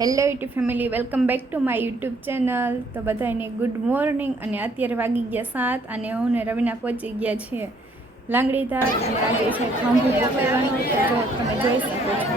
Hello YouTube family, welcome back to my YouTube channel. તો બધાને good morning. અને અત્યારે વાગી ગયા 7 અને હું ને રવિના પહોંચી ગયા છીએ લાંગડીધાર. અને આજે છે ખાંભું પકડવાનું, તો જો તમે જોઈ શકો છો.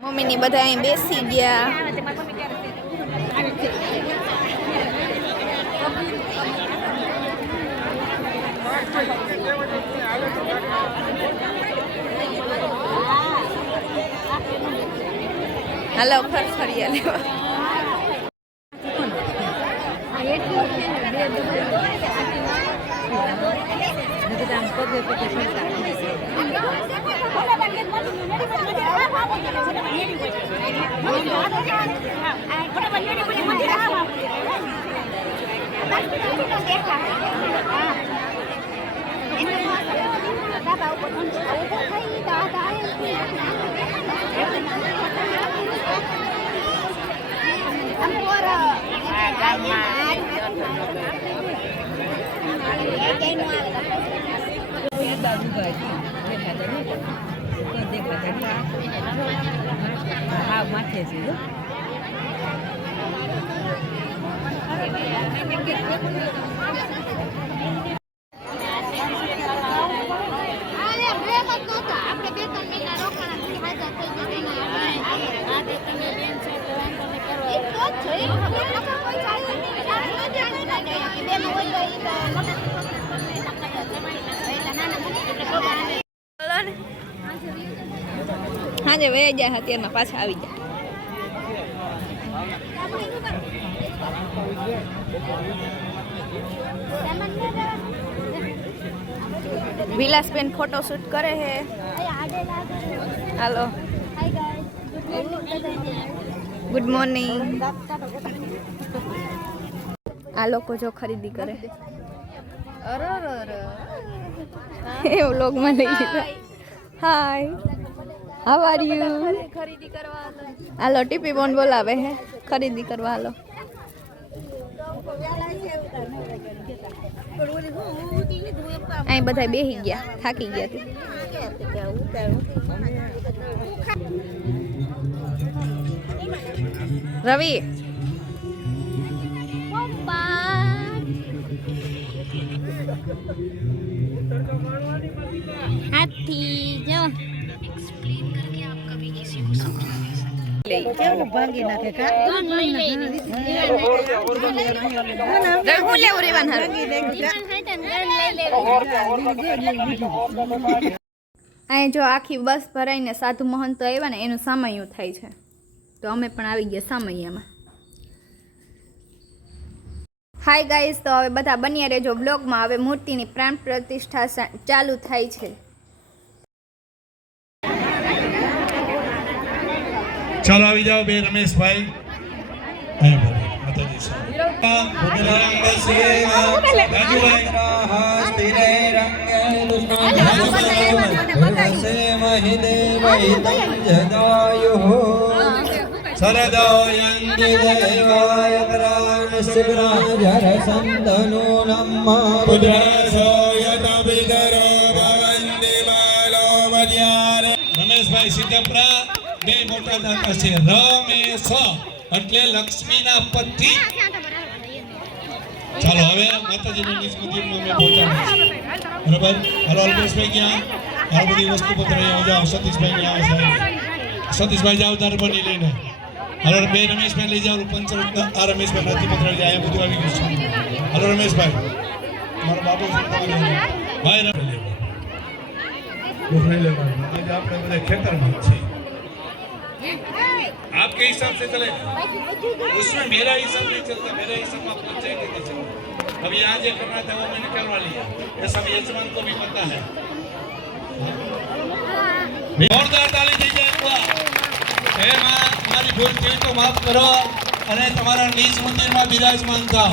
મમ્મીની બધા અહીં બેસી ગયા. હાલો ફરફરિયા લેવા. હાજે વહી જાય, અત્યારમાં પાછા આવી જાય. વિલાસબેન ફોટો શૂટ કરે છે. હાલો, ગુડ મોર્નિંગ. આ લોકો જો ખરીદી કરે એ વ્લોગમાં લઈ લીધા. હાય, હાઉ આર યુ? ખરીદી કરવા હાલો, ટીપી બોન બોલાવે હે ખરીદી કરવા. હાલો, અહીં બધા બેસી ગયા, થાકી ગયા. રવિ હાથી જો ભાંગી નાખે અહીં જો આખી બસ ભરાઈને સાધુ મહંતો આવ્યા ને એનું સામૈયું થાય છે. તો અમે પણ આવી ગયા સામૈયામાં. હાય ગાઈઝ, તો હવે બધા બન્યા રહેજો બ્લોગમાં. હવે મૂર્તિની પ્રાણ પ્રતિષ્ઠા ચાલુ થાય છે. ચાલો આવી જાઓ બે રમેશભાઈ. અહીં બોલો. માતાજી રમેશભાઈ સિદ્ધપરા બે મોટા દાતા છે. રમેશ એટલે લક્ષ્મીના પતિ. ચાલો હવે માતાજીની નિજ મંદિરમાં અમે પહોંચાડ્યા છે. બરાબર. હાલો અલ્પેશભાઈ ક્યાં આ બધી વસ્તુ પત્ર અહીંયા જાઓ. સતીશભાઈ ને આવો સાહેબ. સતીશભાઈ જાઓ દર્પણી લઈને. હાલો બે રમેશભાઈ લઈ જાઓ. પંચરત્ન આ રમેશભાઈ નથી પત્ર જાય. અહીંયા બધું આવી ગયું છે. હાલો રમેશભાઈ મારો બાબુ ભાઈ आज आपने बड़े खेतर में अच्छी आपके हिसाब से चले उसमें मेरा हिसाब नहीं चलता. मेरा हिसाब आप पहुंचेंगे नहीं चलता. अब यहाँ जो करना था वो मैंने करवा लिया. ये सब यजमान को भी पता है. जोरदार ताली दीजिए आपको. हे मां हमारी भूल थी तो माफ करो અને તમારા નિજ મંદિરમાં બિરાજમાન થાઓ.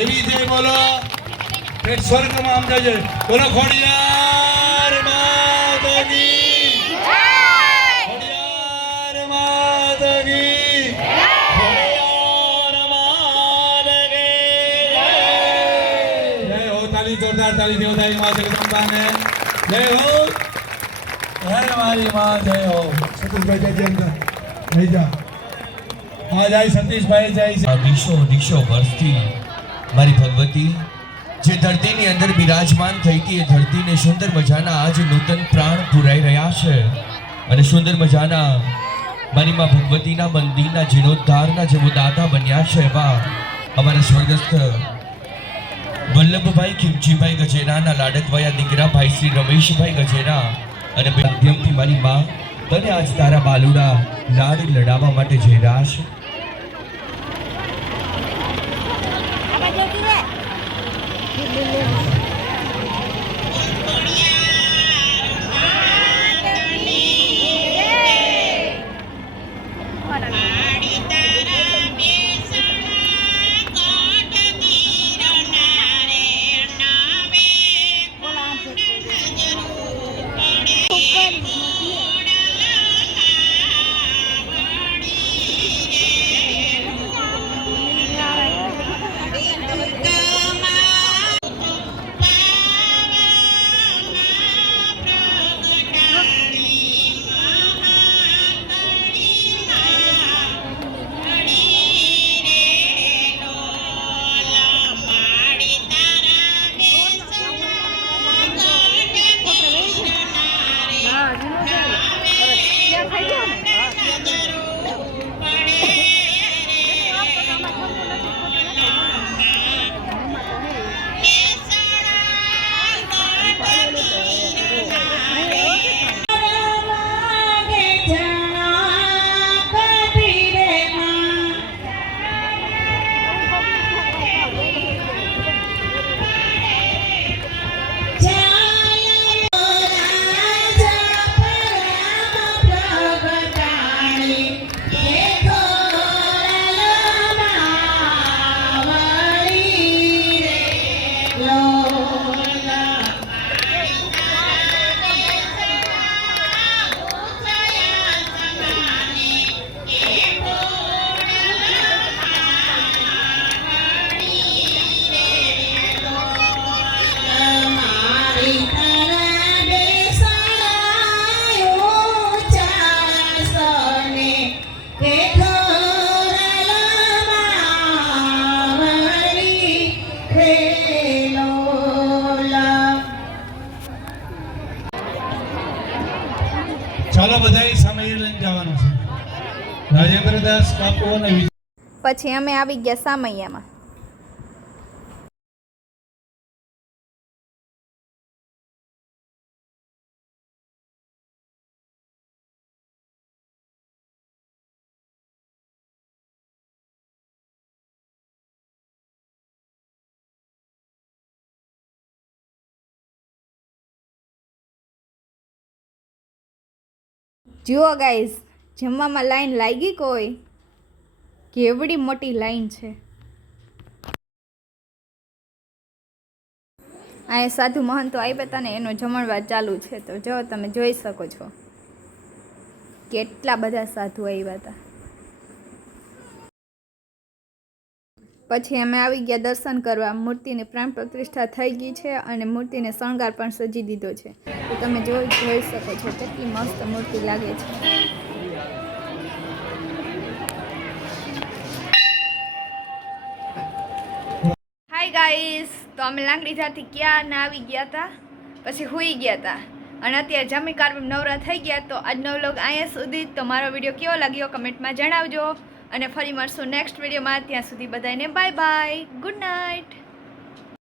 એવી જય બોલો પેટ સ્વર્ગમાં આમ જજો. બોલો ખોડિયાર માતાજી. जोरदार ताली देवदाई मां जगदंबा ने जय हो. हर हमारी मां जय हो. सतीशभाई जय जय नहीं जा आ जाए. सतीशभाई जय. दिशो વર્ષથી મારી ભગવતી જે ધરતીની અંદર બિરાજમાન થઈ હતી એ ધરતીને સુંદર મજાના આજ નૂતન પ્રાણ પુરાઈ રહ્યા છે અને સુંદર મજાના મારી માં ભગવતીના મંદિરના જીર્ણોદ્ધારના જેવો દાતા બન્યા છે એવા અમારા સ્વર્ગસ્થ વલ્લભભાઈ ખીમજીભાઈ ગજેરાના લાડકવાયા દીકરા ભાઈ શ્રી રમેશભાઈ ગજેરા અને માધ્યમથી મારી માં તને આજ તારા બાલુડા લાડ લડાવવા માટે જઈ રહ્યા છે. ચાલો બધાય સામે લઈને જવાનું છે. રાજેન્દ્રદાસ બાપુ અને પછી અમે આવી ગયા સામૈયામાં. જુઓ ગાઈઝ, જમવામાં લાઈન લાગી કોઈ કેવડી મોટી લાઈન છે. અહીંયા સાધુ મહંતો આવ્યા હતા ને એનો જમણવાર ચાલુ છે. તો જો તમે જોઈ શકો છો કેટલા બધા સાધુ આવ્યા હતા. પછી અમે આવી ગયા દર્શન કરવા. મૂર્તિની પ્રાણ પ્રતિષ્ઠા થઈ ગઈ છે અને મૂર્તિને શણગાર પણ સજી દીધો છે. તો તમે જોઈ શકો છો કેટલી મસ્ત મૂર્તિ લાગે છે. હાય ગાઈસ, તો અમે લાંગડીધારથી ક્યાં ના આવી ગયા હતા, પછી હુઈ ગયા હતા અને અત્યારે જમી કારવી નવરા થઈ ગયા. તો આજનો વ્લોગ અહીંયા સુધી. તો મારો વિડીયો કેવો લાગ્યો કમેન્ટમાં જણાવજો અને ફરી મળશું નેક્સ્ટ વિડીયોમાં. ત્યાં સુધી બધાને બાય બાય, ગુડ નાઇટ.